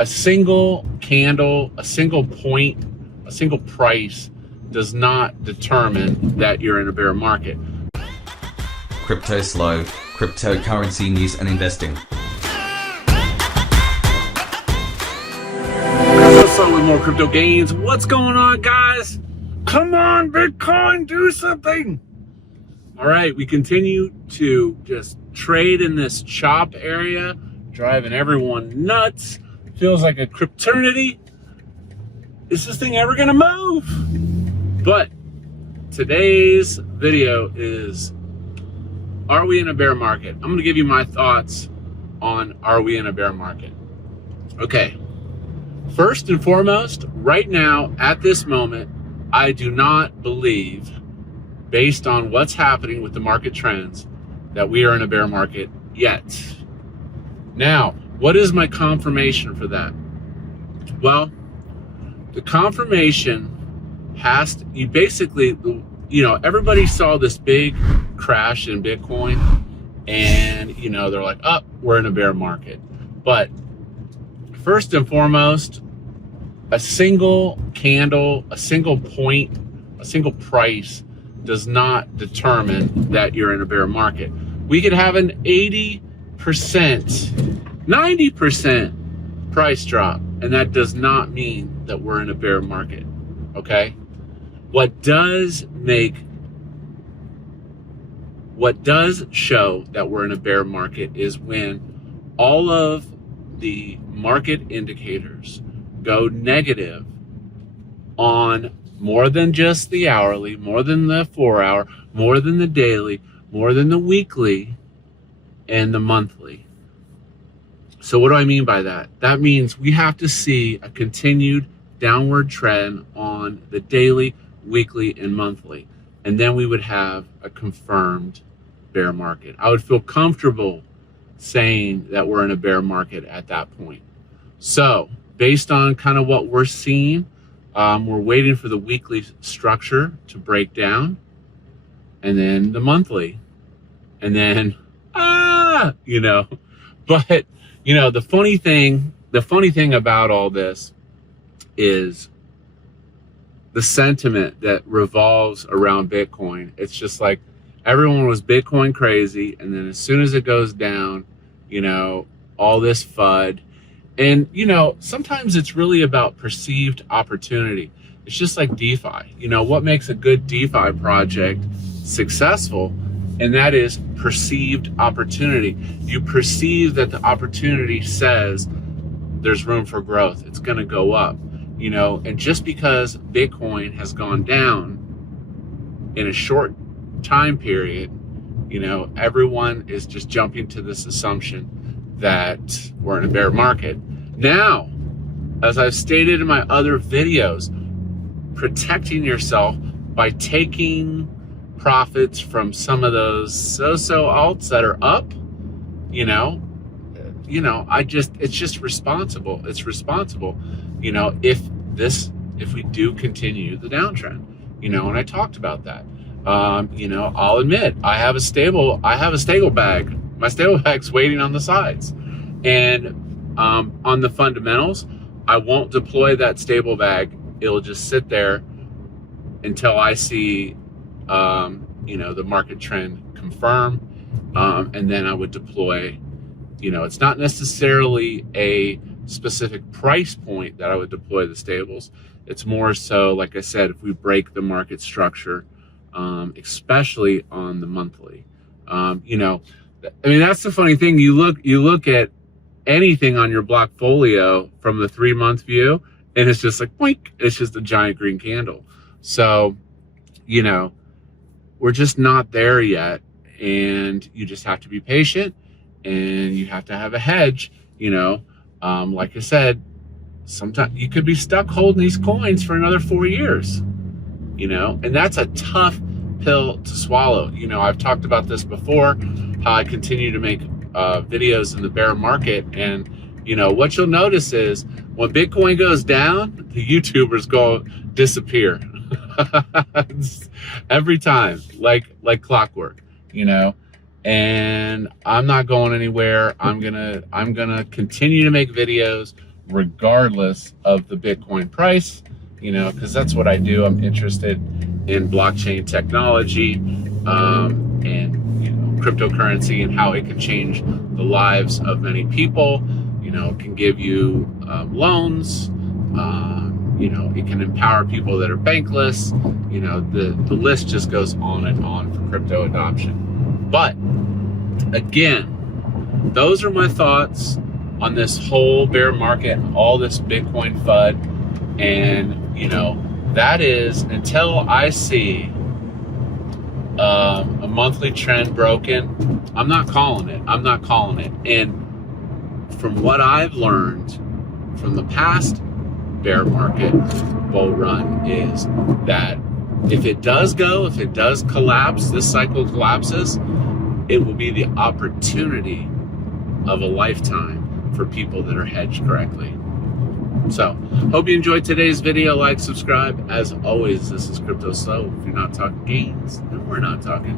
A single candle, a single point, a single price does not determine that you're in a bear market. Cryptoslo, cryptocurrency news and investing. Cryptoslo with more crypto gains. What's going on, guys? Come on, Bitcoin, do something. All right, we continue to just trade in this chop area, driving everyone nuts. Feels like a crypternity. Is this thing ever gonna move? But today's video is, are we in a bear market? I'm gonna give you my thoughts on, are we in a bear market? Okay, first and foremost, right now, at this moment, I do not believe, based on what's happening with the market trends, that we are in a bear market yet. Now, what is my confirmation for that? Well, the confirmation has to, you basically, everybody saw this big crash in Bitcoin and, they're like, oh, we're in a bear market. But first and foremost, a single candle, a single point, a single price does not determine that you're in a bear market. We could have an 80%, 90% price drop, and that does not mean that we're in a bear market, okay? What does show that we're in a bear market is when all of the market indicators go negative on more than just the hourly, more than the 4 hour, more than the daily, more than the weekly, and the monthly. So what do I mean by that? That means we have to see a continued downward trend on the daily, weekly, and monthly. And then we would have a confirmed bear market. I would feel comfortable saying that we're in a bear market at that point. So based on kind of what we're seeing, we're waiting for the weekly structure to break down, and then the monthly, and then, but the funny thing about all this is the sentiment that revolves around Bitcoin. It's just like everyone was Bitcoin crazy, and then as soon as it goes down, all this FUD. And, sometimes it's really about perceived opportunity. It's just like DeFi. What makes a good DeFi project successful? And that is perceived opportunity. You perceive that the opportunity says there's room for growth. It's going to go up, and just because Bitcoin has gone down in a short time period, everyone is just jumping to this assumption that we're in a bear market. Now, as I've stated in my other videos, protecting yourself by taking profits from some of those so-so alts that are up, it's just responsible. It's responsible, if we do continue the downtrend, and I talked about that. I'll admit I have a stable bag. My stable bag's waiting on the sides, and on the fundamentals, I won't deploy that stable bag. It'll just sit there until I see, the market trend confirm, and then I would deploy. It's not necessarily a specific price point that I would deploy the stables. It's more so, like I said, if we break the market structure, especially on the monthly. That's the funny thing. You look at anything on your blockfolio from the 3-month view, and it's just like, boink, it's just a giant green candle. So, we're just not there yet, and you just have to be patient, and you have to have a hedge. Like I said, sometimes you could be stuck holding these coins for another 4 years, and that's a tough pill to swallow. I've talked about this before, how I continue to make videos in the bear market, and what you'll notice is when Bitcoin goes down, the YouTubers go disappear every time, like clockwork, and I'm not going anywhere. I'm gonna continue to make videos, regardless of the Bitcoin price, because that's what I do. I'm interested in blockchain technology and cryptocurrency and how it can change the lives of many people. It can give you loans. It can empower people that are bankless. The list just goes on and on for crypto adoption. But again, those are my thoughts on this whole bear market, all this Bitcoin FUD. And, that is until I see a monthly trend broken, I'm not calling it. And from what I've learned from the past bear market bull run is that if it does collapse, this cycle collapses, it will be the opportunity of a lifetime for people that are hedged correctly. So, hope you enjoyed today's video. Like, subscribe. As always, this is Cryptoslo. If you're not talking gains, then we're not talking.